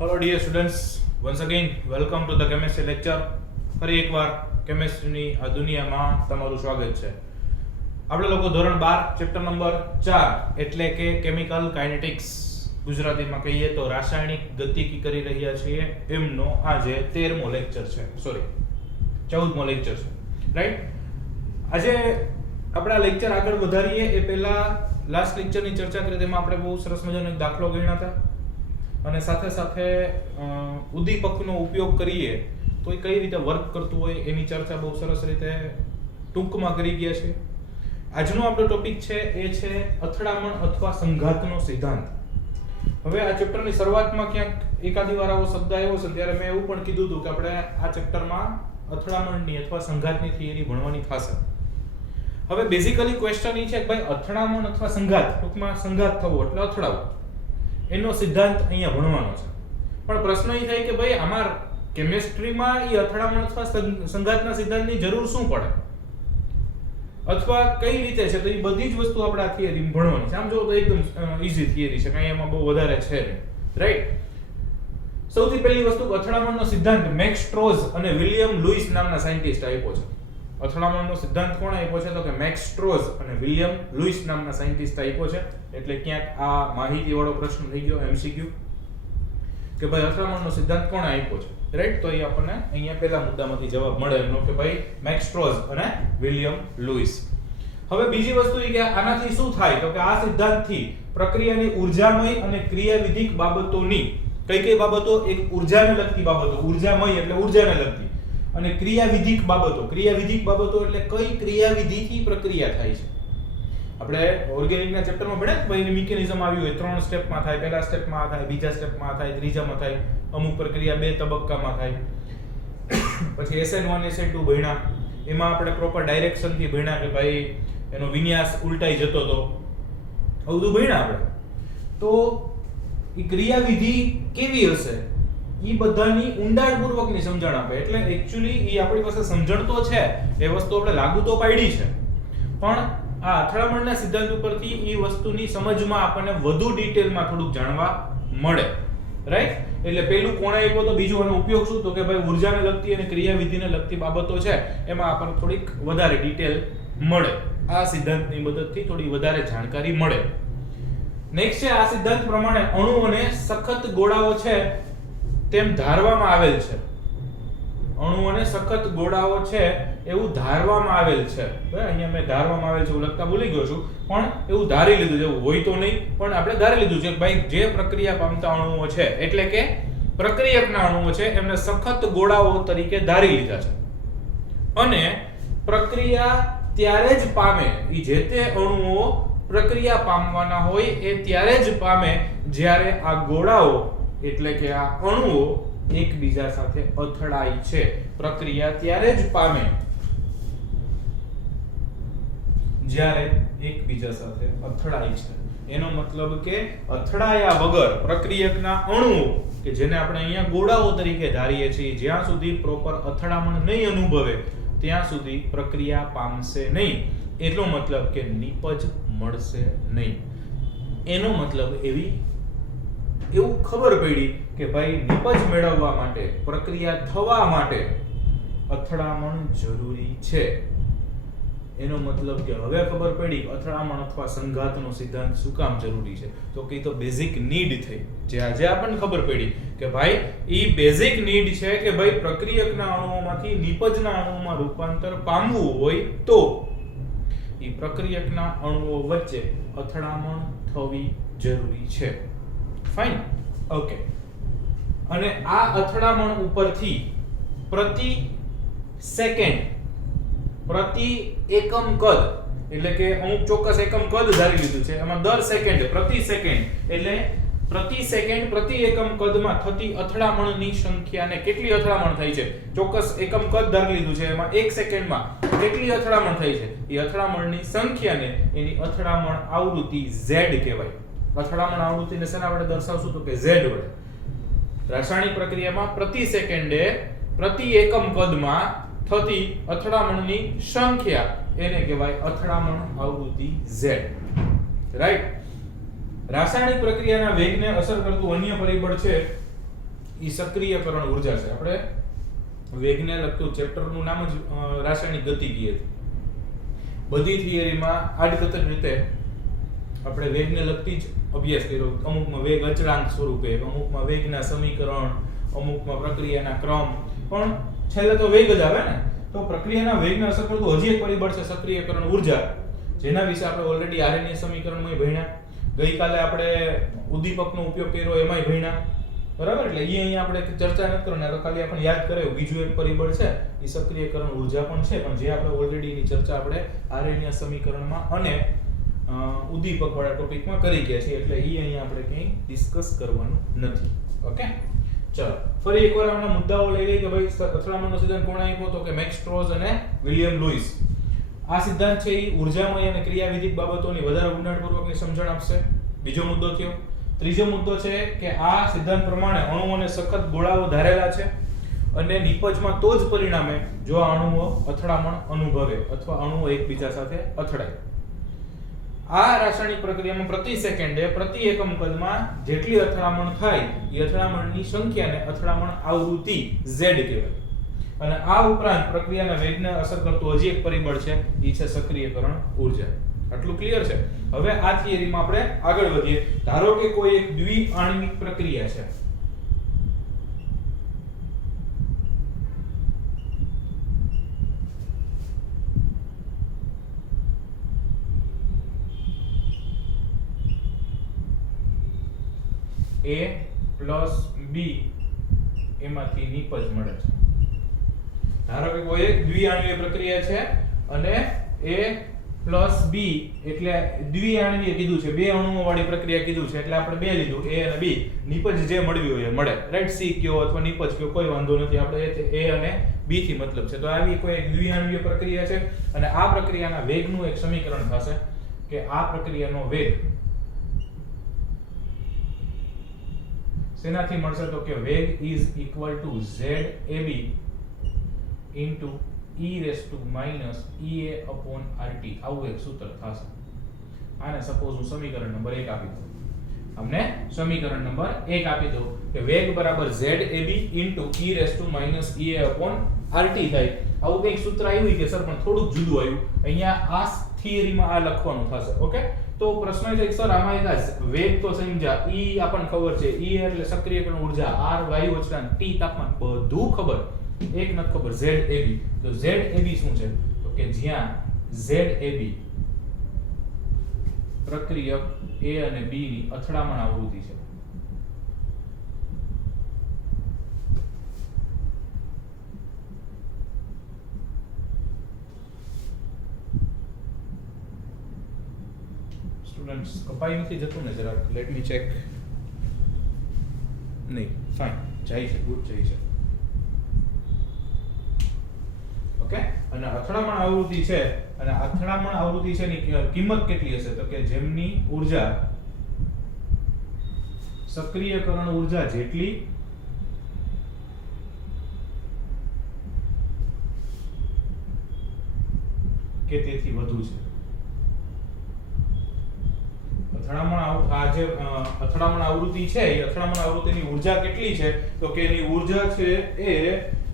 Hello dear students, once again welcome to the chemistry lecture. ફરી એકવાર કેમિસ્ટ્રીની આ દુનિયામાં તમારું સ્વાગત છે. આપણે લોકો ધોરણ 12 ચેપ્ટર નંબર 4 એટલે કે કેમિકલ કાઇનેટિક્સ ગુજરાતીમાં કહીએ તો રાસાયણિક ગતિકી કરી રહ્યા છીએ. એમનો આજે 13મો લેક્ચર છે. 14મો લેક્ચર છે. રાઈટ? આજે આપણે આ લેક્ચર આગળ વધારીએ એ પહેલા લાસ્ટ લેક્ચરની ચર્ચા કરી તેમાં આપણે બહુ સરસ મજાનો એક દાખલો ગણ્યા હતા અને સાથે સાથે ઉદ્દીપકનો ઉપયોગ કરીએ તો એ કઈ રીતે વર્ક કરતું હોય એની ચર્ચા બહુ સરસ રીતે ટૂંકમાં કરી ગયા છે. આજનો આપણો ટોપિક છે એ છે અથડામણ અથવા સંઘાતનો સિદ્ધાંત. હવે આ ચેપ્ટરની શરૂઆતમાં ક્યાંક એકાદી વાર આવો શબ્દ આવ્યો છે ત્યારે મેં એવું પણ કીધું હતું કે આપણે આ ચેપ્ટરમાં અથડામણની અથવા સંઘાતની થિયરી ભણવાની થશે. હવે બેઝિકલી ક્વેશ્ચન એ છે કે ભાઈ અથડામણ અથવા સંઘાત, ટૂંકમાં સંઘાત થવો એટલે અથડાવું, એનો સિદ્ધાંત અહીંયા ભણવાનો છે. પણ પ્રશ્ન એ થાય કે ભાઈ આમાં કેમિસ્ટ્રીમાં એ અથડામણ અથવા સંઘાતના સિદ્ધાંતની જરૂર શું પડે અથવા કઈ રીતે છે, તો એ બધી જ વસ્તુ આપણે આ થિયરી ભણવાની છે. આમ જો તો એકદમ ઈઝી થિયરી છે, કાંઈ એમાં બહુ વધારે છે નહીં. રાઈટ? સૌથી પહેલી વસ્તુ, અથડામણનો સિદ્ધાંત મેક્સ સ્ટ્રોઝ અને વિલિયમ લુઈસ નામના સાયન્ટિસ્ટ આપ્યો છે. અથડામણનો સિદ્ધાંત કોણે આપ્યો છે? તો કે મેક્સ સ્ટ્રોઝ અને વિલિયમ લુઈસ નામના સાયન્ટિસ્ટ આપ્યો છે. એટલે ક્યાંક આ માહિતી વાળો પ્રશ્ન થઈ ગયો, એમસીક્યુ, કે ભાઈ અથડામણનો સિદ્ધાંત કોણે આપ્યો છે. રાઈટ? તો એ આપણને અહીંયા પહેલા મુદ્દામાંથી જવાબ મળે એમનો કે ભાઈ મેક્સ સ્ટ્રોઝ અને વિલિયમ લુઈસ. હવે બીજી વસ્તુ એ કે આનાથી શું થાય તો કે આ સિદ્ધાંતથી પ્રક્રિયાની ઊર્જામય અને ક્રિયાવિધિક બાબતોની કઈ બાબતો? એક ઊર્જાને લગતી બાબતો, ઊર્જામય એટલે ઊર્જાને લગતી, અને ક્રિયાવિધિક બાબતો એટલે કઈ ક્રિયાવિધિથી પ્રક્રિયા થાય છે. આપણે ઓર્ગેનિકના ચેપ્ટરમાં ભણ્યા કે ભાઈ મિકેનિઝમ આવ્યું હોય, 3 સ્ટેપમાં થાય, પહેલા સ્ટેપમાં થાય, બીજા સ્ટેપમાં થાય, ત્રીજામાં થાય, અમુક પ્રક્રિયા 2 તબક્કામાં થાય. પછી SN1 SN2 ભણ્યા, એમાં આપણે પ્રોપર ડાયરેક્શનથી ભણ્યા કે ભાઈ એનો વિન્યાસ ઉલટાઈ જતો હતો, આવું બધું ભણ્યા આપણે. તો એ ક્રિયાવિધિ કેવી હશે એ બધાની ઊંડાણપૂર્વકની સમજણ આપે. એટલે એક્ચ્યુઅલી એ આપણી પાસે સમજણ તો છે, એ વસ્તુ આપણે લાગુ તો પાડી છે, પણ આ અથડામણના સિદ્ધાંત ઉપરથી એ વસ્તુની સમજમાં આપણને વધુ ડિટેલમાં થોડુંક જાણવા મળે. રાઈટ? એટલે પહેલું કોણે આપ્યો તો બીજું એનો ઉપયોગ શું? તો કે ભાઈ ઊર્જાને લગતી અને ક્રિયાવિધિને લગતી બાબતો છે એમાં આપણને થોડીક વધારે ડિટેલ મળે. આ સિદ્ધાંતની મદદથી થોડી વધારે જાણકારી મળે. નેક્સ્ટ છે, આ સિદ્ધાંત પ્રમાણે અણુઓને સખત ગોળાઓ છે તેમ ધારવામાં આવેલ છે. અણુઓને સખત ગોળાઓ છે એવું ધારવામાં આવેલ છે. અહીંયા મેં ધારવામાં આવેલ છે એવું લખતા ભૂલી ગયો છું, પણ એવું ધારી લીધું છે. એવું હોય તો નહીં, પણ આપણે ધારી લીધું છે કે ભાઈ જે પ્રક્રિયા પામતા અણુઓ છે એટલે કે પ્રક્રિયકના અણુઓ છે એમને સખત ગોળાઓ તરીકે ધારી લીધા છે. અને પ્રક્રિયા ત્યારે જ પામે, એ જે તે અણુઓ પ્રક્રિયા પામવાના હોય એ ત્યારે જ પામે જ્યારે આ ગોળાઓ એટલે કે આ અણુઓ એકબીજા સાથે અથડાય છે. પ્રક્રિયા ત્યારે જ પામે જ્યારે એકબીજા સાથે અથડાય છે. એનો મતલબ કે અથડાયા વગર પ્રક્રિયકના અણુઓ કે જેને આપણે અહીંયા ગોળાઓ તરીકે ધારીએ છીએ, જ્યાં સુધી પ્રોપર અથડામણ નહીં અનુભવે ત્યાં સુધી પ્રક્રિયા પામશે નહીં. એટલો મતલબ કે નિપજ મળશે નહીં. એનો મતલબ એવું ખબર પડી કે ભાઈ નિપજ મેળવવા માટે, પ્રક્રિયા થવા માટે અથડામણ જરૂરી છે. એનો મતલબ કે હવે ખબર પડી કે અથડામણ અથવા સંઘાતનો સિદ્ધાંત શું કામ જરૂરી છે. તો કે તો બેઝિક નીડ થઈ, જે આજે આપણને ખબર પડી કે ભાઈ ઈ બેઝિક નીડ છે કે ભાઈ પ્રક્રિયકના અણુઓમાંથી નિપજના અણુઓમાં રૂપાંતર પામવું હોય તો ઈ પ્રક્રિયકના અણુઓ વચ્ચે અથડામણ થવી જરૂરી છે. ફાઇન? ઓકે. અને આ અથડામણ ઉપરથી પ્રતિ સેકન્ડ, પ્રતિ એકમ કદ એટલે કે અમુક ચોક્કસ એકમ કદ ધારી લીધું છે, એમાં દર સેકન્ડ, પ્રતિ સેકન્ડ એટલે પ્રતિ સેકન્ડ પ્રતિ એકમ કદમાં થતી અથડામણની સંખ્યાને, કેટલી અથડામણ થઈ છે, ચોક્કસ એકમ કદ ધારી લીધું છે, એમાં 1 સેકન્ડમાં કેટલી અથડામણ થઈ છે એ અથડામણની સંખ્યાને એની અથડામણ આવૃત્તિ Z કહેવાય. અથડામણ આવૃત્તિને શેના વડે દર્શાવશું? તો કે Z વડે. રાસાયણિક પ્રક્રિયામાં પ્રતિ સેકન્ડે પ્રતિ એકમ કદમાં થતી અથડામણની સંખ્યા એને કહેવાય અથડામણ આવૃત્તિ Z. રાઈટ? રાસાયણિક પ્રક્રિયાના વેગને અસર કરતું અન્ય પરિબળ છે ઈ સક્રિયકરણ ઉર્જા છે. આપણે વેગને લગતું ચેપ્ટરનું નામ જ રાસાયણિક ગતિકી હતું. બધી થિયરીમાં આડકતર રીતે આપણે વેગને લગતી જ અભ્યાસ કર્યો. અમુકમાં વેગ અચળાંક સ્વરૂપે, અમુકમાં વેગના સમીકરણ, અમુકમાં પ્રક્રિયાના ક્રમ, પણ છેલ્લે તો વેગ જ આવે ને. તો પ્રક્રિયાના વેગને અસર કરતું હજી એક પરિબળ છે સક્રિયકરણ ઉર્જા, જેના વિશે આપણે ઓલરેડી આરએનએ સમીકરણમાં ભણ્યા. ગઈકાલે આપણે ઉદ્દીપકનો ઉપયોગ કર્યો એમાંય ભણ્યા, બરાબર. એટલે એ અહીંયા આપણે ચર્ચા નથી કરવાની, તો ખાલી આપણે યાદ કરાયું. બીજું એક પરિબળ છે એ સક્રિયકરણ ઉર્જા પણ છે, પણ જે આપણે ઓલરેડી એની ચર્ચા આપણે આરએનએ સમીકરણમાં અને ઉદ્દીપક વાળા ટોપિકમાં કરી ગયા છે, એટલે એ અહીંયા આપણે કંઈ ડિસ્કસ કરવાનું નથી. ઓકે, ચલો ફરી એકવાર આના મુદ્દાઓ લઈ લઈએ કે ભાઈ અથડામણનો સિદ્ધાંત કોણે આપ્યો? તો કે મેક્સ સ્ટ્રોઝ અને વિલિયમ લુઈસ. આ સિદ્ધાંત છે એ ઉર્જામય અને ક્રિયાવિધિક બાબતોની વધારે ઊંડાણપૂર્વકની સમજણ આપશે. બીજો મુદ્દો થયો. ત્રીજો મુદ્દો છે કે આ સિદ્ધાંત પ્રમાણે અણુઓને સખત ગોળાઓ ધારેલા છે અને નિપજમાં તો જ પરિણામે જો આ અણુઓ અથડામણ અનુભવે અથવા અણુઓ એકબીજા સાથે અથડાય. આ રાસાયણિક પ્રક્રિયામાં પ્રતિ સેકન્ડે પ્રતિ એકમ કદમાં જેટલી અથડામણ થાય એ અથડામણની સંખ્યાને અથડામણ આવૃત્તિ Z કહેવાય. અને આ ઉપરાંત પ્રક્રિયાના વેગને અસર કરતું હજી એક પરિબળ છે, એ છે સક્રિયકરણ ઉર્જા. આટલું ક્લિયર છે? હવે આ થિયરીમાં આપણે આગળ વધીએ. ધારો કે કોઈ એક દ્વિઆણ્વિક પ્રક્રિયા છે. A + B એમાંથી નિપજ મળે છે. ધારો કે કોઈ એક દ્વિઆણ્વીય પ્રક્રિયા છે અને A + B એટલે દ્વિઆણ્વીય કીધું છે, બે અણુઓ વાળી પ્રક્રિયા કીધું છે, એટલે આપણે બે લીધું A અને B. નિપજ જે મળવી હોય એ મળે, રાઈટ. C કયો અથવા નિપજ કયો કોઈ વાંધો નથી, આપણે A અને B થી મતલબ છે. તો આવી કોઈ એક દ્વિઆણ્વીય પ્રક્રિયા છે અને આ પ્રક્રિયાના વેગનું એક સમીકરણ થશે કે આ પ્રક્રિયાનો વેગ શેનાથી મળશે? તો કે વેગ is equal to ZAB into e upon RT. આવું એક સૂત્ર થશે. આને સપોઝ હું સમીકરણ નંબર 1 આપી દઉં. અમને સમીકરણ નંબર 1 આપી દઉં કે વેગ બરાબર ZAB into e upon RT થાય. આવું કંઈક સૂત્ર આવ્યું કે સર પણ થોડુંક જુદું આવ્યું. અહીંયા આ થિયરીમાં આ લખવાનું થશે. ઓકે, તો પ્રશ્ન છે સર આમાં એક વેગ તો સમજ્યા, E આપણને ખબર છે, E એટલે સક્રિયકરણ ઉર્જા, R વાયુ અચળાંક, T તાપમાન, બધું ખબર. એક નથી ખબર ZAB. તો ZAB શું છે? તો કે જ્યાં ZAB પ્રક્રિયક A અને B ની અથડામણ આવૃત્તિ છે. સ્ટુડન્ટ્સ કપાઈ નથી જતું ને? જરા લેટ મી ચેક. નહીં, ફાઇન, જાય છે, ગુડ જાય છે. ઓકે, અને અથડામણ આવૃત્તિ છે, અને અથડામણ આવૃત્તિ છે ની કિંમત કેટલી હશે? તો કે જેમની ઉર્જા સક્રિયકરણ ઉર્જા જેટલી કે તેથી વધુ છે. અથડામણ આવૃત્તિ છે, એ અથડામણ આવૃત્તિની ઉર્જા કેટલી છે? તો કે એની ઉર્જા છે એ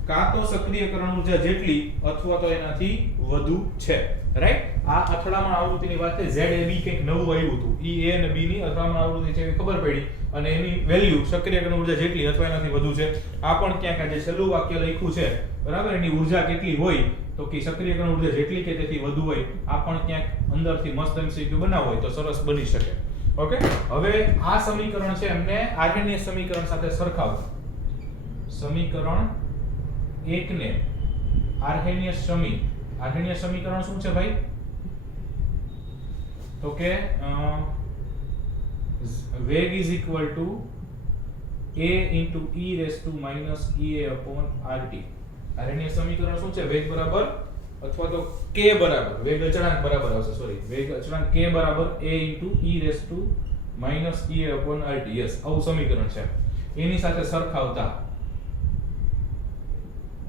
કાં તો સક્રિયકરણ ઉર્જા જેટલી અથવા તો એનાથી વધુ છે, રાઈટ. આ અથડામણ આવૃત્તિની વાત છે. ZAB કંઈક નવું આવ્યું હતું, એ A અને B ની અથડામણ આવૃત્તિ છે એ ખબર પડી, અને એની વેલ્યુ સક્રિયકરણ ઉર્જા જેટલી અથવા એનાથી વધુ છે. આ પણ ક્યાંક જે છેલ્લું વાક્ય લખ્યું છે, બરાબર, એની ઉર્જા કેટલી હોય તો કે સક્રિયકરણ ઉર્જા જેટલી કે તેથી વધુ હોય. આ પણ ક્યાંક અંદરથી મસ્ત MCQ બનાવો હોય તો સરસ બની શકે. ઓકે, હવે આ સમીકરણ છે એમને આરએનએ સમીકરણ સાથે સરખાવો. સમીકરણ 1 ને આર્હેનિયસ સમીકરણ શું છે ભાઈ? તો કે વેગ is equal to A into e upon RT. આર્હેનિયસ સમીકરણ શું છે? વેગ બરાબર અથવા તો k બરાબર, વેગ અચળાંક બરાબર આવશે, સોરી, વેગ અચળાંક k બરાબર A into e upon RT. Yes, આવું સમીકરણ છે. એની સાથે સરખાવતા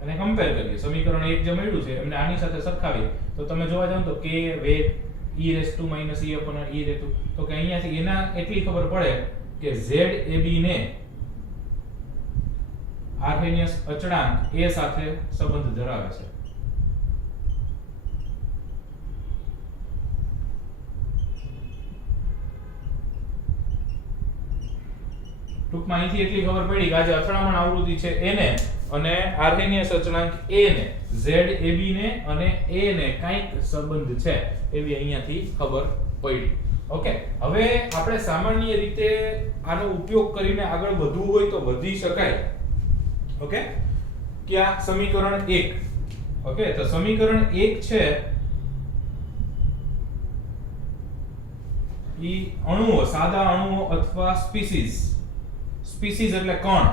અને કમ્પેર કરીએ. સમીકરણ 1 જે મળ્યું છે એમને આની સાથે સરખાવીએ તો તમે જોવા જાવ તો k વેગ e upon RT, તો કે અહીંયાથી એના એટલી ખબર પડે કે ZAB ને આર્હેનિયસ અચળાંક A સાથે સંબંધ ધરાવે છે. ટૂંકમાં અહીંથી એટલી ખબર પડી કે આજે અથડામણ આવૃત્તિ છે એને અને આર્હેનિયસ અચળાંક A ને ZAB ને અને A ને કંઈક સંબંધ છે એવી અહીંયાથી ખબર પડી. ઓકે, હવે આપણે સામાન્ય રીતે આનો ઉપયોગ કરીને આગળ વધવું હોય તો વધી શકાય. ઓકે, કે આ સમીકરણ 1. ઓકે, તો સમીકરણ 1 છે ઈ અણુઓ, સાદા અણુઓ અથવા સ્પીસીઝ. સ્પીસીઝ એટલે કણ.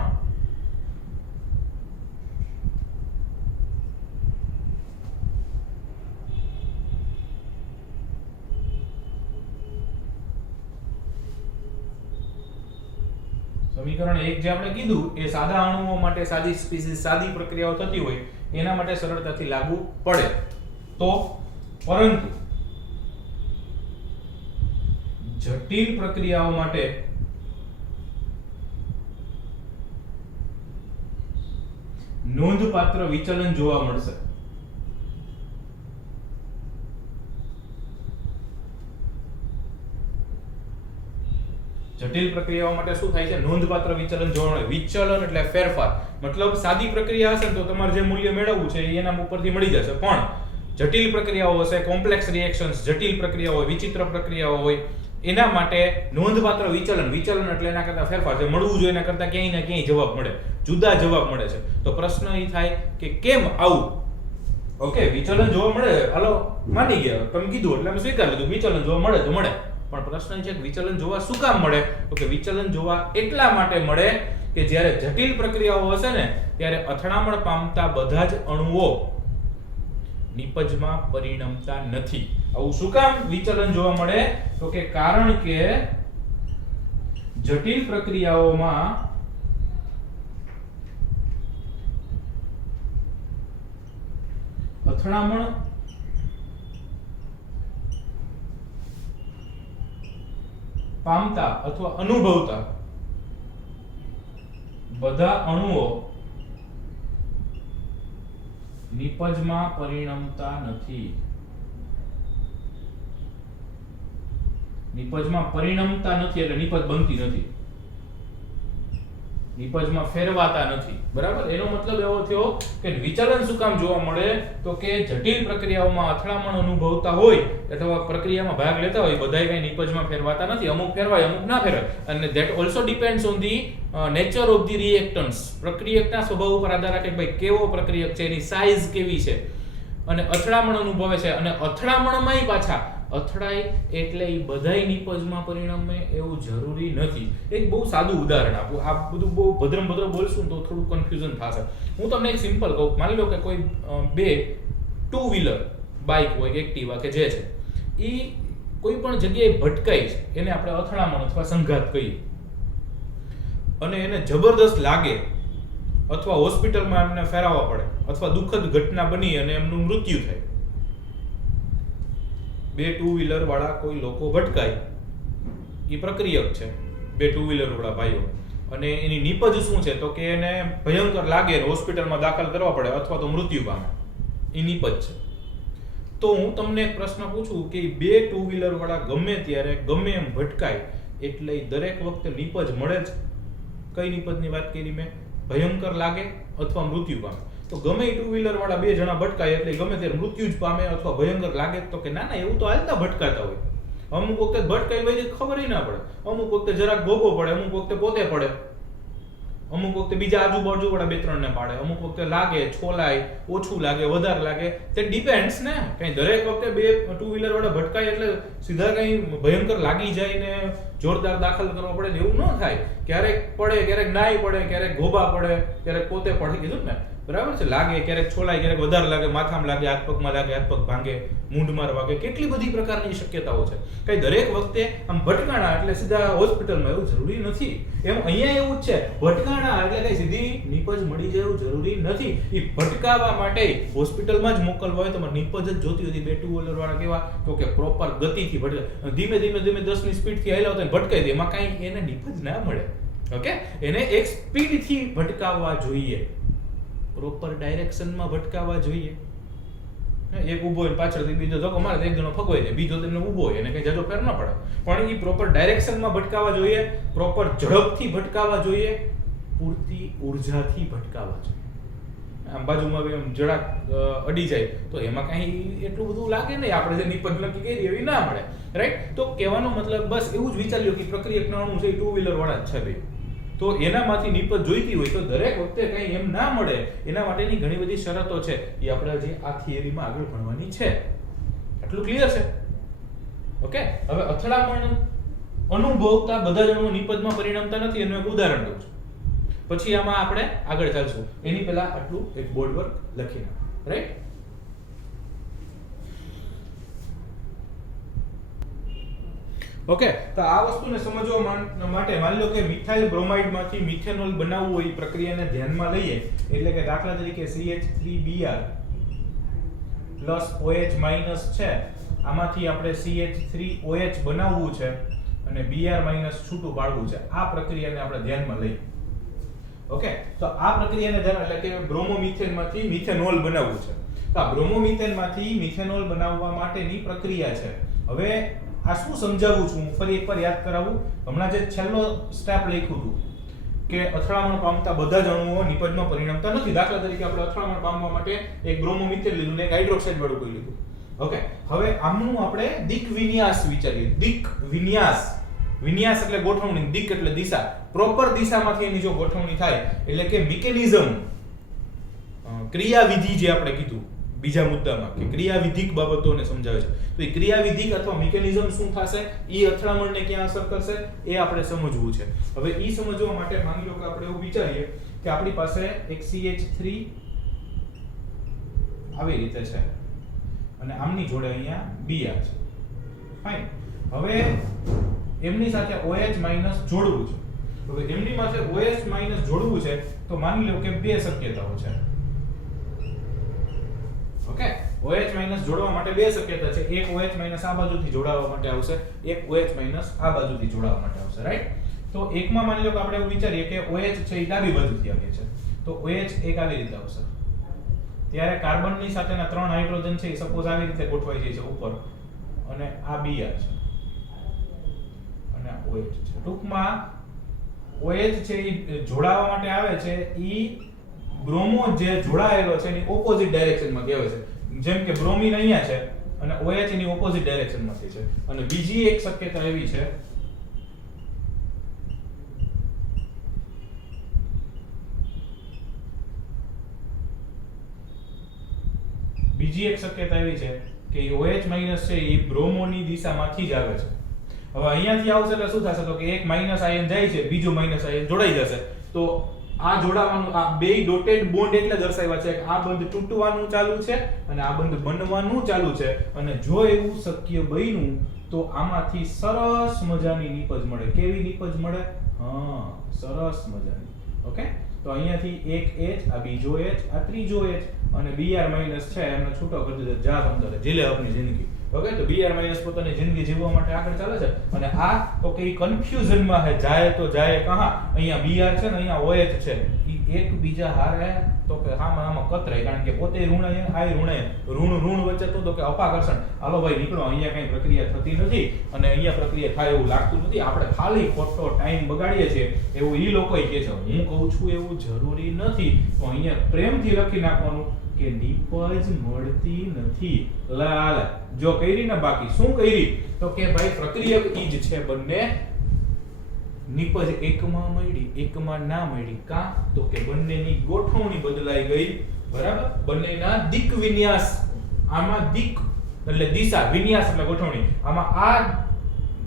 સમીકરણ 1 જે આપણે કીધું એ સાદા અણુઓ માટે, સાદી સ્પીસીઝ, સાદી પ્રક્રિયાઓ થતી હોય એના માટે સરળતાથી લાગુ પડે. તો પરંતુ જટિલ પ્રક્રિયાઓ માટે નોંધપાત્ર વિચલન જોવા મળશે. જટિલ પ્રક્રિયાઓ માટે શું થાય છે? નોંધપાત્ર વિચલન જોવા મળે. વિચલન એટલે ફેરફાર. મતલબ સાદી પ્રક્રિયા હશે તો તમારે જે મૂલ્ય મેળવવું છે એના ઉપરથી મળી જશે. પણ જટિલ પ્રક્રિયાઓ હશે, કોમ્પ્લેક્સ રિએક્શન્સ, જટિલ પ્રક્રિયાઓ હોય, વિચિત્ર પ્રક્રિયાઓ હોય, એના માટે નોંધપાત્ર વિચલન. વિચલન એટલે એના કરતા ફેરફાર છે. મળવું જોઈએ એના કરતા ક્યાંય ને ક્યાંય જવાબ મળે, જુદા જવાબ મળે છે. તો પ્રશ્ન એ થાય કે કેમ આવું? ઓકે, વિચલન જોવા મળે, હાલો માની ગયા, તમે કીધું એટલે અમે સ્વીકાર લીધું, વિચલન જોવા મળે તો મળે. પણ પ્રશ્ન એ છે કે વિચલન જોવા શું કામ મળે? તો કે વિચલન જોવા એટલા માટે મળે કે જ્યારે જટિલ પ્રક્રિયાઓ હશે ને ત્યારે અથડામણ પામતા બધા જ અણુઓ નિપજમાં પરિણમતા નથી. આવું શું કામ વિચલન જોવા મળે? તો કે કારણ કે જટિલ પ્રક્રિયાઓમાં અથડામણ પામતા અથવા અનુભવતા બધા અણુઓ નિપજમાં પરિણમતા નથી. નિપજમાં પરિણમતા નથી એટલે નિપજ બનતી નથી, નિપજમાં ફેરવાતા નથી. બરાબર? એનો મતલબ એવો થયો કે વિચલન શું કામ જોવા મળે? તો કે જટિલ પ્રક્રિયાઓમાં અથડામણ અનુભવતા હોય અથવા પ્રક્રિયામાં ભાગ લેતા હોય બધાય કઈ નિપજમાં ફેરવાતા નથી. અમુક ફેરવાય, અમુક ના ફેરવાય. અને that also depends on the nature of the reactants. પ્રક્રિયકના સ્વભાવ ઉપર આધાર રાખે કે ભાઈ કેવો પ્રક્રિયક છે, એની સાઈઝ કેવી છે, અને અથડામણ અનુભવે છે. અને અથડામણમાંય પાછા અથડાય એટલે એ બધાય નિપજમાં પરિણમે એવું જરૂરી નથી. એક બહુ સાદું ઉદાહરણ આપું. આ બધું બહુ ભદ્રમ ભદ્ર બોલશું તો થોડું કન્ફ્યુઝન થશે. હું તમને એક સિમ્પલ કહું. માની લો કે કોઈ બે ટુ વ્હીલર બાઇક હોય, એક્ટિવા કે જે છે, એ કોઈ પણ જગ્યાએ ભટકાય છે, એને આપણે અથડામણ અથવા સંઘાત કહીએ, અને એને જબરદસ્ત લાગે અથવા હોસ્પિટલમાં એમને ફેરવવા પડે અથવા દુઃખદ ઘટના બની અને એમનું મૃત્યુ થાય. બે ટુ વ્હીલર વાળા કોઈ લોકો ભટકાય, એ પ્રક્રિયક છે, બે ટુ વ્હીલર વાળા ભાઈઓ, અને એની નિપજ શું છે? તો કે એને ભયંકર લાગે, હોસ્પિટલમાં દાખલ કરવા પડે અથવા તો મૃત્યુ પામે, એ નિપજ છે. તો હું તમને એક પ્રશ્ન પૂછું કે બે ટુ વ્હીલર વાળા ગમે ત્યારે ગમે એમ ભટકાય એટલે દરેક વખતે નિપજ મળે જ. કઈ નિપજની વાત કરી મેં? ભયંકર લાગે અથવા મૃત્યુ પામે. તો ગમે ટુ વ્હીલર વાળા બે જણા ભટકાય એટલે ગમે ત્યારે મૃત્યુ જ પામે અથવા ભયંકર લાગે? તો કે ના ના, એવું તો હાલતા ભટકાતા હોય. અમુક વખતે ભટકાઈ હોય ખબર ના પડે, અમુક વખતે જરાક ભોગવો પડે, અમુક વખતે પોતે પડે, અમુક વખતે બીજા આજુબાજુ વાળા બે ત્રણ ને પાડે, અમુક વખતે લાગે, છોલાય, ઓછું લાગે, વધારે લાગે, તે ડિપેન્ડ્સ ને. કઈ દરેક વખતે બે ટુ વ્હીલર વાળા ભટકાય એટલે સીધા કઈ ભયંકર લાગી જાય ને જોરદાર દાખલ કરવો પડે ને એવું ન થાય. ક્યારેક પડે, ક્યારેક નાય પડે, ક્યારેક ગોબા પડે, ક્યારેક પોતે પડે, કીધું ને બરાબર છે. લાગે, ક્યારેક છોલાય, ક્યારેક વધારે લાગે, માથામાં લાગે, હાથ પગમાં લાગે, હાથ પગ ભાંગે, મૂંઢમાં વાગે, કેટલી બધી પ્રકારની શક્યતાઓ છે. કઈ દરેક વખતે આમ ભટકાણા એટલે સીધા હોસ્પિટલમાં એવું જરૂરી નથી. એમ અહીંયા એવું જ છે, ભટકાણા એટલે કઈ સીધી નિપજ મળી જાય એવું જરૂરી નથી. એ ભટકાવા માટે હોસ્પિટલમાં જ મોકલવા હોય તો નિપજ જ જોતી હતી. બે ટુ વ્હીલર વાળા કેવા તો કે પ્રોપર ગતિથી ભટકાય, ધીમે ધીમે 10ની સ્પીડથી હાલ્યા હોય તો ભટકાઈ દે, એમાં કાંઈ એને નિપજ ના મળે. ઓકે, એને એક સ્પીડથી ભટકાવવા જોઈએ, પ્રોપર ડાયરેક્શનમાં ભટકાવવા જોઈએ. એક ઊભો હોય પાછળથી બીજો ધક્કો મારે તો એક જણો ફગવાઈ જાય, બીજો તેમને ઊભો હોય એને કઈ જાજો ફેર ન પડે, પણ એ પ્રોપર ડાયરેક્શનમાં ભટકાવવા જોઈએ, પ્રોપર ઝડપથી ભટકાવવા જોઈએ, પૂરતી ઉર્જાથી ભટકાવવા જોઈએ. આમ બાજુમાં એમ જરાક અડી જાય તો એમાં કાંઈ એટલું બધું લાગે નહીં, આપણે જે નિપજ નક્કી કરી એવી ના મળે, રાઈટ. તો કહેવાનો મતલબ બસ એવું જ વિચાર લ્યો કે પ્રક્રિયકનું અણુ છે એ ટુ વ્હીલર વાળા જ છે ભાઈ, તો એનામાંથી નિપજ જોઈતી હોય તો દરેક વખતે કંઈ એમ ના મળે, એના માટેની ઘણી બધી શરતો છે, એ આપણે હજી આ થિયરીમાં આગળ ભણવાની છે. આટલું ક્લિયર છે? ઓકે. હવે અથડામણ અનુભવતા બધા જ અણુઓ નિપજમાં પરિણમતા નથી, એનું એક ઉદાહરણ દઉં છું, પછી આમાં આપણે આગળ ચાલશું. એની પહેલા આટલું એક બોર્ડ વર્ક લખી નાખો, રાઈટ. ઓકે, તો આ વસ્તુને સમજવા માટે માની લો કે મિથાઇલ બ્રોમાઇડમાંથી મિથેનોલ બનાવવું હોય, પ્રક્રિયાને ધ્યાનમાં લઈએ, એટલે કે દાખલા તરીકે CH3Br OH- છે, આમાંથી આપણે CH3OH બનાવવું છે અને Br- છૂટું પાડવું છે. આ પ્રક્રિયાને આપણે ધ્યાનમાં લઈએ. ઓકે, તો આ પ્રક્રિયાને ધ્યાનમાં એટલે કે બ્રોમોમિથેનમાંથી મિથેનોલ બનાવવું છે. તો આ બ્રોમોમિથેનમાંથી મિથેનોલ બનાવવા માટેની પ્રક્રિયા છે. હવે આ શું સમજાવું છું, ફરી એકવાર યાદ કરાવું. હમણાં જે છેલ્લો સ્ટેપ લખ્યું હતું કે અથડામણ પામતા બધા જ અણુઓ નિપજમાં પરિણમતા નથી. દાખલા તરીકે આપણે અથડામણ પામવા માટે એક બ્રોમોમિથેન લીધું ને એક હાઇડ્રોક્સાઇડ વાળું કોઈ લીધું. ઓકે, હવે આમનું આપણે દિક વિન્યાસ વિચારીએ. દિક વિન્યાસ, વિન્યાસ એટલે ગોઠવણી, દિક એટલે દિશા. પ્રોપર દિશામાંથી એની જો ગોઠવણી થાય એટલે કે મિકેનિઝમ, ક્રિયાવિધિ જે આપણે કીધું બીજા મુદ્દામાં કે ક્રિયાવિધિક બાબતોને સમજાવે છે, તો એ ક્રિયાવિધિક અથવા મિકેનિઝમ શું થશે, એ અથડામણને ક્યાં અસર કરશે, એ આપણે સમજવું છે. હવે એ સમજવા માટે માની લો કે આપણે એવું વિચારીએ કે આપણી પાસે એક CH3 આવી રીતે છે અને આમની જોડે અહીંયા Br છે, ફાઇન. હવે એમની સાથે OH- જોડવું છે. હવે એમની પાસે OH- જોડવું છે તો માની લો કે બે શક્યતાઓ છે. ઓકે, OH- જોડવા માટે બે શક્યતા છે. એક OH- આ બાજુથી જોડાવા માટે આવશે, એક OH- આ બાજુથી જોડાવા માટે આવશે, રાઈટ. તો એકમાં માની લો કે આપણે એવું વિચારીએ કે OH છે એ ડાબી બાજુથી આવે છે, તો OH એક આવી રીતે આવશે. ત્યારે કાર્બનની સાથેના 3 હાઇડ્રોજન છે એ સપોઝ આવી રીતે ગોઠવાઈ જાય છે ઉપર, અને આ Br છે અને આ OH છે. ટૂંકમાં OH છે એ જોડાવા માટે આવે છે, ઈ બ્રોમો જે જોડાયેલો છે એની ઓપોઝિટ ડાયરેક્શનમાં આવે છે. જેમ કે બ્રોમિન અહીંયા છે અને OH એની ઓપોઝિટ ડાયરેક્શનમાંથી છે. અને બીજી એક શક્યતા એવી છે કે OH- છે એ બ્રોમોની દિશામાંથી જ આવે છે. હવે અહીંયાથી આવશે એટલે શું થશે, તો કે એક માઈનસ આયન જાય છે, બીજો માઈનસ આયન જોડાઈ જશે. તો આ જોડાવાનું, આ બે ડોટેડ બોન્ડ એટલે દર્શાવ્યા છે કે આ બંધ તૂટવાનું ચાલુ છે અને આ બંધ બનવાનું ચાલુ છે. અને જો એવું શક્ય બન્યું તો આમાંથી સરસ મજાની નિપજ મળે. કેવી નિપજ મળે? હા, સરસ મજાની. ઓકે, તો અહીંયાથી એક H, આ બીજો H, આ ત્રીજો H અને Br- છે એમને છૂટો કરી દીધો. જા તમ જીલે આપની જિંદગી. ઓકે, તો Br- પોતાની જિંદગી જીવવા માટે આગળ ચાલે છે. અને આ તો કે કન્ફ્યુઝનમાં હે, જાય તો જાય કહા. અહીંયા Br છે ને અહીંયા OH છે, ઈ એકબીજા હારે તો કે આમાં કતરાય, કારણ કે પોતે ઋણ આ ઋણ વચ્ચે તો કે અપાકર્ષણ. હાલો ભાઈ નીકળો, અહીંયા કઈ પ્રક્રિયા થતી નથી અને અહીંયા પ્રક્રિયા થાય એવું લાગતું નથી, આપણે ખાલી ખોટો ટાઈમ બગાડીએ છીએ એવું ઈ લોકોય કહે છે. હું કહું છું એવું જરૂરી નથી, તો અહીંયા પ્રેમથી લખી નાખવાનું કે નિપજ મળતી નથી. લાલ જો કરી ને, બાકી શું કરી, તો કે ભાઈ પ્રક્રિયક ઈ જ છે બંને. નિપજ એકમાં મળી, એકમાં ના મળી. કા તો કે બંનેની ગોઠવણી બદલાઈ ગઈ, બરાબર. બંનેના દિક વિન્યાસ, આમાં દિક એટલે દિશા, વિન્યાસ એટલે ગોઠવણી. આમાં આ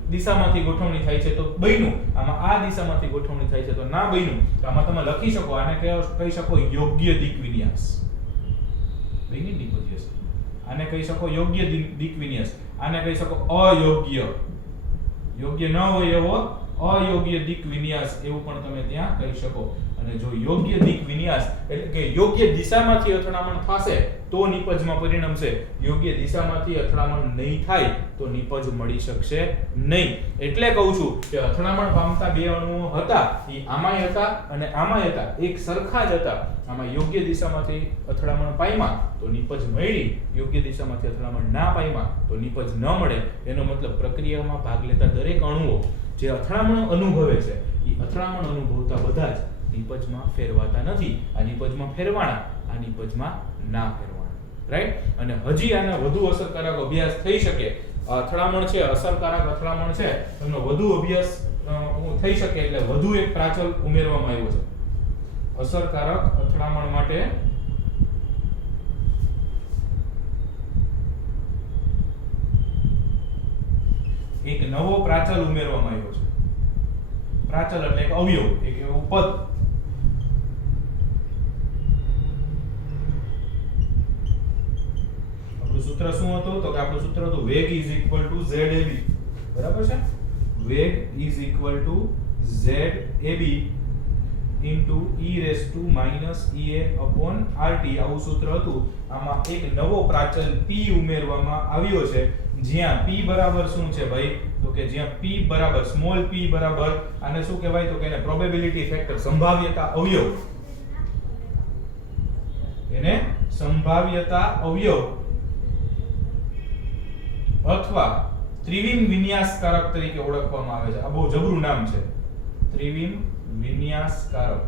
દિશામાંથી ગોઠવણી થાય છે તો બન્યું, આમાં આ દિશામાંથી ગોઠવણી થાય છે તો ના બન્યું. તો આમાં તમે લખી શકો, આને કહી શકો યોગ્ય દિક વિન્યાસ. બની નિપજ છે. આને કહી શકો યોગ્ય દિક વિન્યાસ, આને કહી શકો અયોગ્ય. યોગ્ય ન હોય એવો અયોગ્ય દિક વિન્યાસ એવું પણ તમે ત્યાં કહી શકો. અને જો યોગ્ય દિક વિન્યાસ એટલે કે યોગ્ય દિશામાંથી અથડામણ થશે તો નિપજમાં પરિણમશે. યોગ્ય દિશામાંથી અથડામણ નહીં થાય તો નિપજ મળી શકશે નહીં. એટલે કહું છું કે અથડામણ પામતા બે અણુઓ હતા એ આમાંય હતા અને આમાંય હતા, એક સરખા જ હતા. આમાં યોગ્ય દિશામાંથી અથડામણ પામ્યા તો નિપજ મળી, યોગ્ય દિશામાંથી અથડામણ ના પામ્યા તો નિપજ ન મળે. એનો મતલબ પ્રક્રિયામાં ભાગ લેતા દરેક અણુઓ જે અથડામણ અનુભવે છે એ અથડામણ અનુભવતા બધા જ નિપજમાં ફેરવાતા નથી. આ નિપજમાં ફેરવાના, આ નિપજમાં ના ફેરવાના. રાઈટ? અને હજી આના વધુ અસરકારક અભ્યાસ થઈ શકે. અથડામણ છે, અસરકારક અથડામણ છે, એનો વધુ અભ્યાસ થઈ શકે એટલે વધુ એક પ્રાચલ ઉમેરવામાં આવ્યો છે. અસરકારક અથડામણ માટે એક નવો પ્રાચલ ઉમેરવામાં આવ્યો છે. પ્રાચલ એટલે એક અવયવ, એક એવું પદ. આપણું સૂત્ર શું હતું? તો કે આપણું સૂત્ર હતું વેગ ઇઝ ઇક્વલ ટુ ZAB. બરાબર છે? વેગ is equal to ZAB into e raise to minus EA upon RT. આવું સૂત્ર હતું. આમાં એક નવો પ્રાચલ P ઉમેરવામાં આવ્યો છે, જ્યાં P બરાબર શું છે ભાઈ? તો કે જ્યાં P બરાબર સ્મોલ p બરાબર આને શું કહેવાય? તો કે એને પ્રોબેબિલિટી ફેક્ટર, સંભાવ્યતા અવયવ. એને સંભાવ્યતા અવયવ અથવા ત્રિવિમ વિન્યાસકારક તરીકે ઓળખવામાં આવે છે. આ બહુ જબરું નામ છે, ત્રિવિમ વિન્યાસકારક.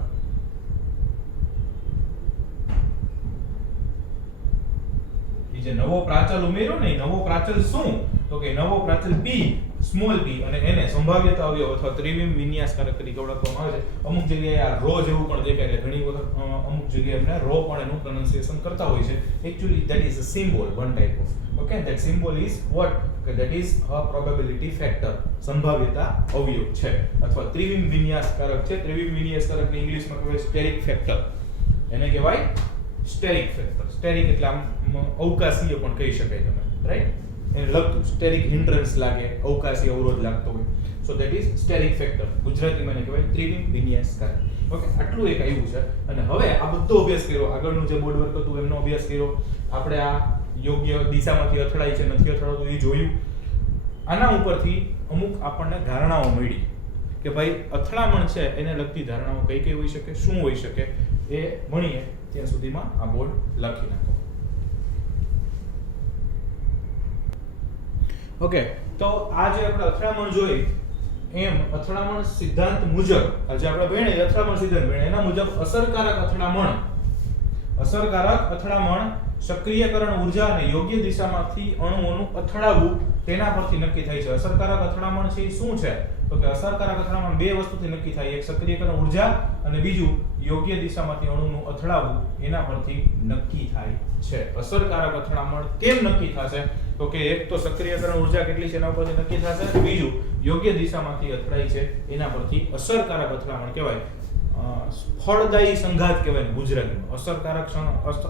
એ જે નવો પ્રાચલ ઉમેર્યો ને, નવો પ્રાચલ શું? તો કે નવો પ્રાચલ P સ્મોલ p અને એને સંભાવ્યતા અવયવ અથવા ત્રિવિમ વિન્યાસકારક તરીકે ઓળખવામાં આવે છે. અમુક જગ્યાએ આ રો જેવું પણ દેખાય એટલે ઘણી વખત અમુક જગ્યાએ આપણે રો પણ એનું પ્રોનાઉન્સિએશન કરતા હોય છે. Actually that is a symbol, one type of. Okay, that symbol is what? Okay, that is a probability factor. સંભાવ્યતા અવયવ છે અથવા ત્રિવિમ વિન્યાસકારક છે. ત્રિવિમ વિન્યાસકારકને ઇંગ્લિશમાં કહેવાય સ્ટેરિક ફેક્ટર. એને કહેવાય સ્ટેરિક ફેક્ટર. સ્ટેરિક એટલે આમ અવકાશીય પણ કહી શકાય તમે, રાઈટ? એને લગતું સ્ટેરિક હિન્ડ્રન્સ લાગે, અવકાશી અવરોધ લાગતો હોય. So that is steric factor. ગુજરાતીમાં એને કહેવાય ત્રિવિમ વિન્યાસકારક. ઓકે, આટલું એક આવ્યું છે. અને હવે આ બધો અભ્યાસ કર્યો, આગળનું જે બોર્ડ વર્ક હતું એમનો અભ્યાસ કર્યો, આપણે આ યોગ્ય દિશામાંથી અથડાય છે નથી અથડાતું એ જોયું. આના ઉપરથી અમુક આપણને ધારણાઓ મળી કે ભાઈ અથડામણ છે એને લગતી ધારણાઓ કઈ કઈ હોઈ શકે, શું હોઈ શકે, એ ભણીએ. ત્યાં સુધીમાં આ બોર્ડ લખી નાખો. ઓકે, તો આ જે આપણે અથડામણ જોઈ એમ અથડામણ સિદ્ધાંત મુજબ આજે આપણે ભણ્યા અથડામણ સિદ્ધાંત ભણ્યા એના મુજબ અસરકારક અથડામણ સક્રિયકરણ ઉર્જા અને યોગ્ય દિશામાંથી અણુઓનું અથડાવવું તેના પરથી નક્કી થાય છે. અસરકારક અથડામણ છે શું છે? તો કે અસરકારક અથડામણ બે વસ્તુથી નક્કી થાય, એક સક્રિયકરણ ઉર્જા અને બીજું યોગ્ય દિશામાંથી અણુનું અથડાવવું એના પરથી નક્કી થાય છે. અસરકારક અથડામણ કેમ નક્કી થશે? તો કે એક તો સક્રિયકરણ ઉર્જા કેટલી છે એના પરથી નક્કી થશે, અને બીજું યોગ્ય દિશામાંથી અથડાય છે એના પરથી અસરકારક અથડામણ કહેવાય. ફળદાયી સંઘાત કહેવાય ગુજરાતીમાં. અસરકારક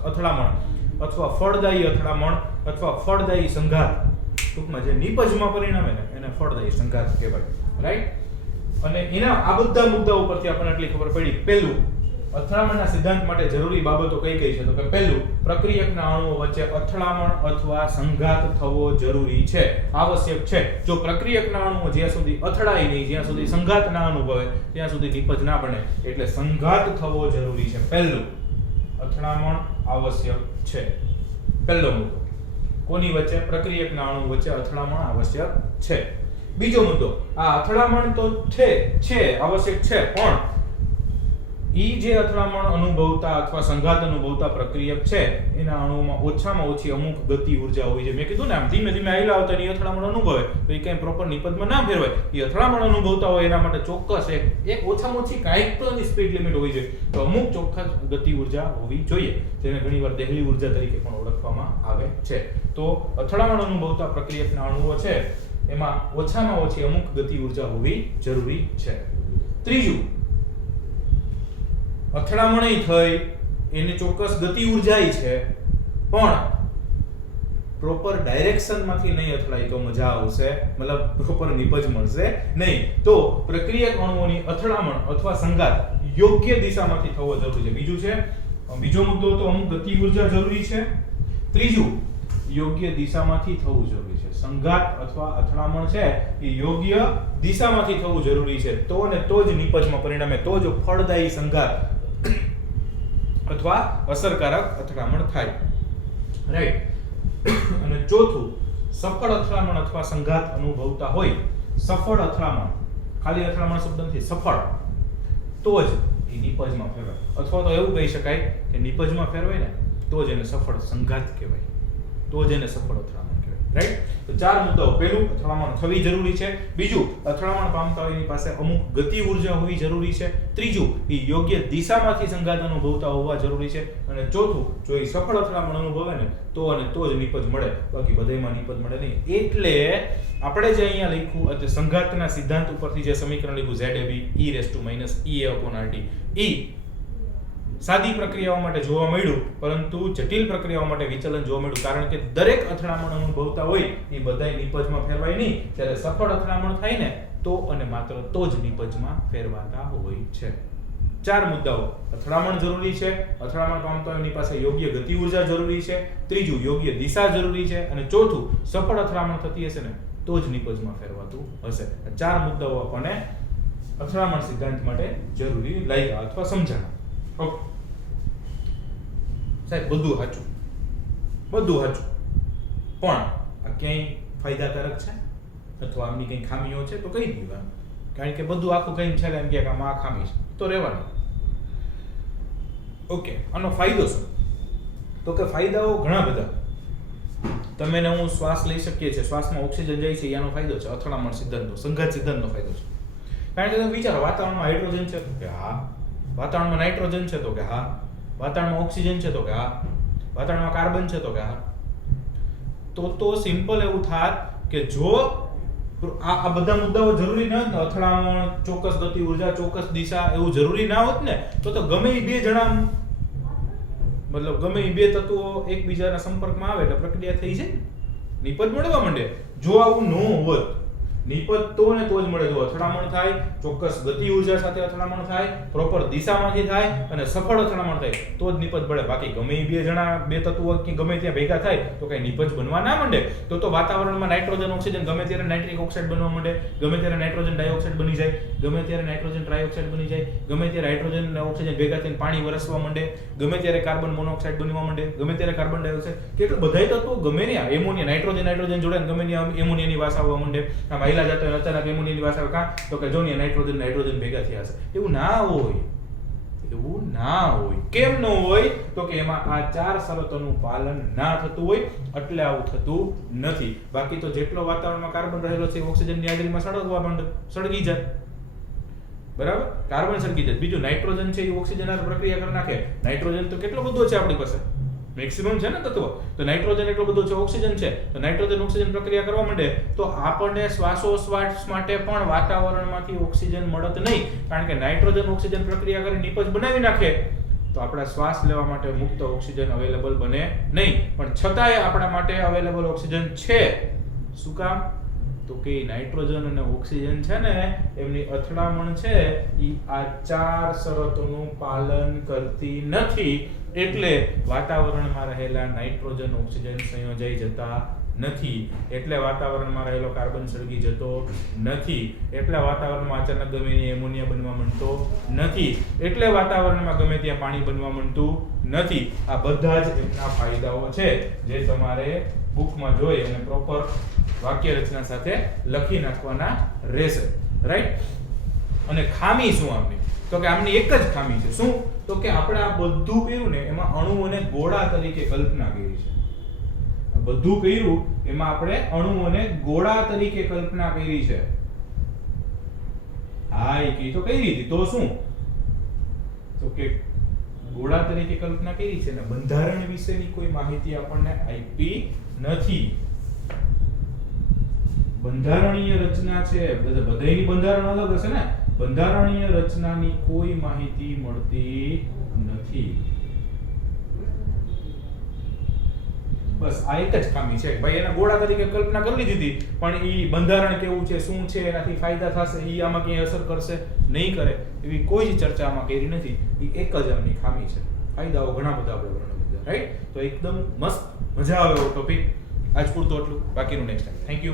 અથડામણ અથવા ફળદાયી અથડામણ અથવા ફળદાયી સંઘાત, ટૂંકમાં જે નિપજમાં પરિણમે ને એને ફળદાયી સંઘાત કહેવાય, રાઈટ? અને એના આ બધા મુદ્દા ઉપરથી આપણને એટલી ખબર પડી. પહેલું, અથડામણના સિદ્ધાંત માટે જરૂરી બાબતો કઈ કઈ છે? તો કે પહેલું, પ્રક્રિયકના અણુઓ વચ્ચે અથડામણ અથવા સંઘાત થવો જરૂરી છે, આવશ્યક છે. જો પ્રક્રિયકના અણુઓ જ્યાં સુધી અથડાય નહીં, જ્યાં સુધી સંઘાત ના અનુભવે ત્યાં સુધી નિપજ ના બને. એટલે સંઘાત થવો જરૂરી છે. પહેલું, અથડામણ આવશ્યક છે. પહેલો મુદ્દો. કોની વચ્ચે? પ્રક્રિયકના અણુ વચ્ચે અથડામણ આવશ્યક છે. બીજો મુદ્દો, આ અથડામણ તો છે આવશ્યક છે, પણ ઈ જે અથડામણ અનુભવતા અથવા સંઘાત અનુભવતા પ્રક્રિયક છે એના અણુઓમાં ઓછામાં ઓછી અમુક ગતિ ઉર્જા હોય છે. મેં કીધું ને આમ ધીમે ધીમે આયલા આવતા ની અથડામણ અનુભવે તો એ કઈ પ્રોપર નિપજમાં ના ફેરવાય. એ અથડામણ અનુભવતા હોય એના માટે ચોક્કસ એક ઓછામાં ઓછી કાંઈક તો એની સ્પીડ લિમિટ હોવી જોઈએ. તો અમુક ચોક્કસ ગતિ ઉર્જા હોવી જોઈએ, જેને ઘણીવાર દેહલી ઉર્જા તરીકે પણ ઓળખવામાં આવે છે. તો અથડામણ અનુભવતા પ્રક્રિયકના અણુઓ છે એમાં ઓછામાં ઓછી અમુક ગતિ ઉર્જા હોવી જરૂરી છે. ત્રીજું, અથડામણ થઈ એને ચોક્કસ ગતિ ઉર્જાય છે, પણ પ્રોપર ડાયરેક્શનમાંથી નહીં અથડાય તો મજા આવશે, મતલબ પ્રોપર નિપજ મળશે નહીં. તો પ્રક્રિયક અણુઓની અથડામણ અથવા સંઘાત યોગ્ય દિશામાંથી થવો જરૂરી છે. બીજો મુદ્દો તો અમુક ગતિ ઊર્જા જરૂરી છે. ત્રીજું, યોગ્ય દિશામાંથી થવું જરૂરી છે. સંઘાત અથવા અથડામણ છે એ યોગ્ય દિશામાંથી થવું જરૂરી છે. તો અને તો જ નિપજમાં પરિણામે, તો જ ફળદાયી સંઘાત અથવા અસરકારક અથડામણ થાય. રાઈટ. અને ચોથું, સફળ અથડામણ અથવા સંઘાત અનુભવતા હોય, સફળ અથડામણ, ખાલી અથડામણ શબ્દ નથી, સફળ, તો જ એ નિપજમાં ફેરવાય. અથવા તો એવું કહી શકાય કે નિપજમાં ફેરવાય ને તો જ એને સફળ સંઘાત કહેવાય, તો જ એને સફળ અથડામણ કહેવાય. રાઈટ. તો 4 મુદ્દાઓ. પહેલું, અથડામણ થવી જરૂરી છે. બીજું, અથડામણ પામતા હોયની પાસે અમુક ગતિ ઊર્જા હોવી જરૂરી છે. ત્રીજું, એ યોગ્ય દિશામાંથી સંઘાત અનુભવતા હોવા જરૂરી છે. અને ચોથું, જો એ સફળ અથડામણ અનુભવે ને તો અને તો જ નિપજ મળે, બાકી બધાયમાં નિપજ મળે નહીં. એટલે આપણે જે અહીંયા લખ્યું એટલે સંઘાતના સિદ્ધાંત ઉપરથી જે સમીકરણ લખ્યું ZAB e−EA/RT, એ સાદી પ્રક્રિયાઓ માટે જોવા મળ્યું, પરંતુ જટિલ પ્રક્રિયાઓ માટે વિચલન જોવા મળ્યું. કારણ કે દરેક અથડામણ અનુભવતા હોય એ બધાય નિપજમાં ફેરવાય નહીં. જ્યારે સફળ અથડામણ થાય ને તો અને માત્ર તો જ નિપજમાં ફેરવાતા હોય છે. 4 મુદ્દાઓ. અથડામણ જરૂરી છે, અથડામણ પામતા હોયની પાસે યોગ્ય ગતિ ઊર્જા જરૂરી છે. ત્રીજું, યોગ્ય દિશા જરૂરી છે. અને ચોથું, સફળ અથડામણ થતી હશે ને તો જ નિપજમાં ફેરવાતું હશે. આ 4 મુદ્દાઓ આપણને અથડામણ સિદ્ધાંત માટે જરૂરી લાગ્યા અથવા સમજાણા. ઓકે સાહેબ, બધું સાચું, બધું સાચું, પણ આ ક્યાંય ફાયદાકારક છે અથવા આમની કંઈ ખામીઓ છે તો કહી દીધું. કારણ કે બધું આખું કઈ છે એમ કે આમાં આ ખામી છે તો રહેવાનું. ઓકે, આનો ફાયદો શું? તો કે ફાયદાઓ ઘણા બધા. તમે ને હું શ્વાસ લઈ શકીએ છીએ, શ્વાસમાં ઓક્સિજન જાય છે, એનો ફાયદો છે. અથડામણ સિદ્ધાંતનો, સંઘાત સિદ્ધાંતનો ફાયદો છે. કારણ કે તમે વિચારો, વાતાવરણમાં હાઇડ્રોજન છે તો કે હા, વાતાવરણમાં નાઇટ્રોજન છે તો કે હા, વાતાવરણમાં ઓક્સિજન છે તો કે હા, વાતાવરણમાં કાર્બન છે તો કે હા. તો સિમ્પલ એવું થાત કે જો આ બધા મુદ્દાઓ જરૂરી ન હોત ને, અથડામણ, ચોક્કસ ગતિ ઊર્જા, ચોક્કસ દિશા, એવું જરૂરી ના હોત ને તો ગમે એ બે જણા, મતલબ ગમે એ બે તત્વો એકબીજાના સંપર્કમાં આવે એટલે પ્રક્રિયા થઈ જાય, નિપજ મળવા માંડે. જો આવું ન હોત, નિપજ તો ને તો જ મળે. જો અથડામણ થાય, ચોક્કસ ગતિ ઊર્જા સાથે અથડામણ થાય, પ્રોપર દિશામાંથી થાય અને સફળ અથડામણ થાય તો જ નિપજ મળે. બાકી ગમે એ બે જણા, બે તત્વો કે ગમે ત્યાં ભેગા થાય તો કઈ નિપજ બનવા ના માંડે. તો વાતાવરણમાં નાઇટ્રોજન, ઓક્સિજન, ગમે ત્યારે નાઇટ્રિક ઓક્સાઇડ બનવા માંડે, ગમે ત્યારે નાઇટ્રોજન ડાયોક્સાઇડ બની જાય, ગમે ત્યારે નાઇટ્રોજન ટ્રાયોક્સાઇડ બની જાય, ગમે ત્યારે હાઇડ્રોજન અને ઓક્સિજન ભેગા થઈને પાણી વરસવા માંડે, ગમે ત્યારે કાર્બન મોનોક્સાઇડ બનવા માંડે, ગમે ત્યારે કાર્બન ડાયોક્સાઇડ, કેટલા બધાય તત્વો ગમે ત્યાં એમોનિયા, નાઇટ્રોજન જોડે ગમે ત્યાં એમોનિયાની વાસ આવવા માંડે. આમ હાઈલા જતા અચાનક એમોનિયાની વાસ આવે, કાં તો કે જો ને નાઇટ્રોજન ભેગા થયા હશે. એવું ના હોય, એવું ના હોય. કેમ ન હોય? તો કે એમાં આ 4 શરતોનું પાલન ના થતું હોય એટલે આવું થતું નથી. બાકી તો જેટલો વાતાવરણમાં કાર્બન રહેલો છે ઓક્સિજનની હાજરીમાં સળગી જાય. બરાબર, કાર્બન સળગી જાય. બીજું નાઇટ્રોજન છે એ ઓક્સિજન હારે પ્રક્રિયા કરી નાખે. નાઇટ્રોજન તો કેટલો બધો છે આપણી પાસે, મેક્સિમમ છે ને તત્વ. તો નાઇટ્રોજન એટલો બધો છે, ઓક્સિજન છે, તો નાઇટ્રોજન ઓક્સિજન પ્રક્રિયા કરવા માંડે તો આપણને શ્વાસોશ્વાસ માટે પણ વાતાવરણમાંથી ઓક્સિજન મળત નહીં. કારણ કે નાઇટ્રોજન ઓક્સિજન પ્રક્રિયા કરી નિપજ બનાવી નાખે તો આપણા શ્વાસ લેવા માટે મુક્ત ઓક્સિજન અવેલેબલ બને નહીં. પણ છતાંય આપણા માટે અવેલેબલ ઓક્સિજન છે. શું કામ? તો કે નાઇટ્રોજન અને ઓક્સિજન છે ને એમની અથડામણ છે એ આ 4 શરતોનું પાલન કરતી નથી. એટલે વાતાવરણમાં રહેલા નાઇટ્રોજન ઓક્સિજન સંયોજાઈ જતા નથી. એટલે વાતાવરણમાં રહેલો કાર્બન સળગી જતો નથી. એટલે વાતાવરણમાં અચાનક ગમે ત્યાં એમોનિયા બનવા માંડતો નથી. એટલે વાતાવરણમાં ગમે ત્યાં પાણી બનવા માંડતું નથી. આ બધા જ એમના ફાયદાઓ છે જે તમારે બુકમાં જોઈ અને પ્રોપર વાક્ય રચના સાથે લખી નાખવાના રહેશે. રાઈટ? અને ખામી શું આમની? તો કે આમની એક જ ખામી છે. શું? તો કે આપણે આ બધું કર્યું ને એમાં અણુઓને ગોળા તરીકે કલ્પના કરી છે. આ બધું કર્યું એમાં આપણે અણુઓને ગોળા તરીકે કલ્પના કરી છે. હા, એ કી તો કરી હતી. તો શું? તો કે ગોળા તરીકે કલ્પના કરી છે ને બંધારણ વિશેની કોઈ માહિતી આપણને આપી નથી. બંધારણીય રચના છે, બધાયની બંધારણ અલગ હશે ને. બંધારણીય રચનાની કોઈ માહિતી મળતી નથી. બસ આ એક જ ખામી છે ભાઈ, એના ગોળા તરીકે કલ્પના કરી લીધી હતી, પણ એ બંધારણ કેવું છે, શું છે, એનાથી ફાયદા થશે, એ આમાં ક્યાંય અસર કરશે નહીં કરે એવી કોઈ જ ચર્ચા આમાં કરી નથી. એ એક જ આમની ખામી છે. ફાયદાઓ ઘણા બધા આપણે વર્ણવી દીધા, રાઈટ? તો એકદમ મસ્ત, મજા આવે એવો ટોપિક. આજ પૂરતું એટલું, બાકીનું નેક્સ્ટ ટાઈમ. Thank you.